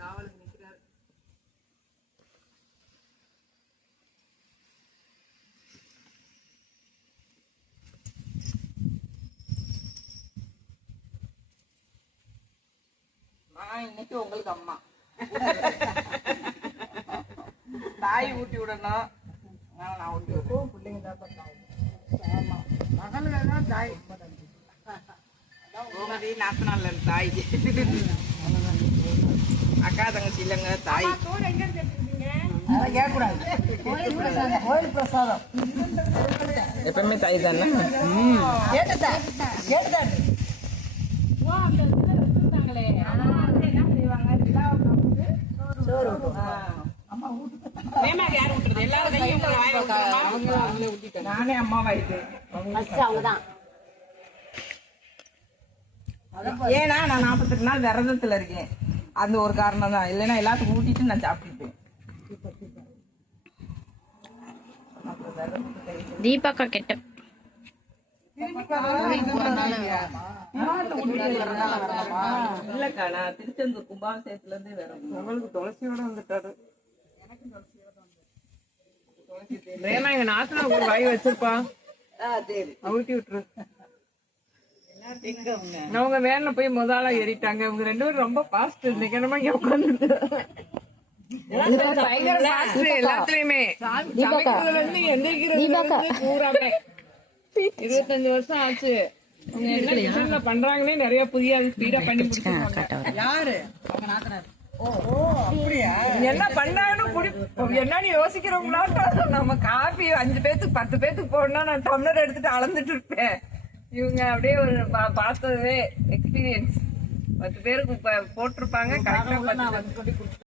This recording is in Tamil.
காவலுக்கு நிற்கிறாரு. நான் இன்னைக்கு உங்களுக்கு அம்மா தாய் ஊட்டி விடணும். நான் ஊட்டி விடுறேன். பிள்ளைங்க தான் தாய். ஆமா, மகள்கள் தான் தாய். கோமதி நாத்தனால தாய். அக்கா தங்கச்சி இல்லைங்க தாய். கோயில் பிரசாதம் எப்பவுமே தாய் தானே. நானே அம்மாவாயிட்டேன். ஏன்னா நான் 48 நாள் விரதத்துல இருக்கேன். அந்த ஒரு காரணம் தான். இல்லைன்னா எல்லாத்துக்கும் ஊட்டிட்டு நான் சாப்பிட்டுப்பேன். தீபாக்கா கெட்ட இல்லக்கா, நான் திருச்செந்தூர் கும்பாபிஷேகத்துல இருந்தே வேற. உங்களுக்கு துளசியோட வந்துட்டாரு. ஏன்னா எங்க நாத்துல ஒரு வாய் வச்சிருப்பா, ஊட்டி விட்டுரு. அவங்க வேன்ல போய் முதல்ல ஏறிட்டாங்க. இவங்க 2 பேரும் ரொம்ப பாஸ்ட். இன்னைக்கு என்னமா இங்க உட்காந்துட்டு எல்லாத்துலயுமே சமைக்கிறதுல இருந்து எந்திரிக்கிறது பூராமே 25 வருஷம் ஆச்சு. அவங்க என்ன டிசைன்ல பண்றாங்களே நிறைய புதிய ஸ்பீடா பண்ணி முடிச்சிருக்காங்க. யாரு என்ன பண்ணாலும் என்னன்னு யோசிக்கிறவங்களாட்ட நம்ம காபி 5 பேத்துக்கு 10 பேத்துக்கு போடணும்னா நான் டம்ளர் எடுத்துட்டு அளந்துட்டு இருப்பேன். இவங்க அப்படியே ஒரு பார்த்ததே எக்ஸ்பீரியன்ஸ். 10 பேருக்கு போட்டிருப்பாங்க. கரெக்டா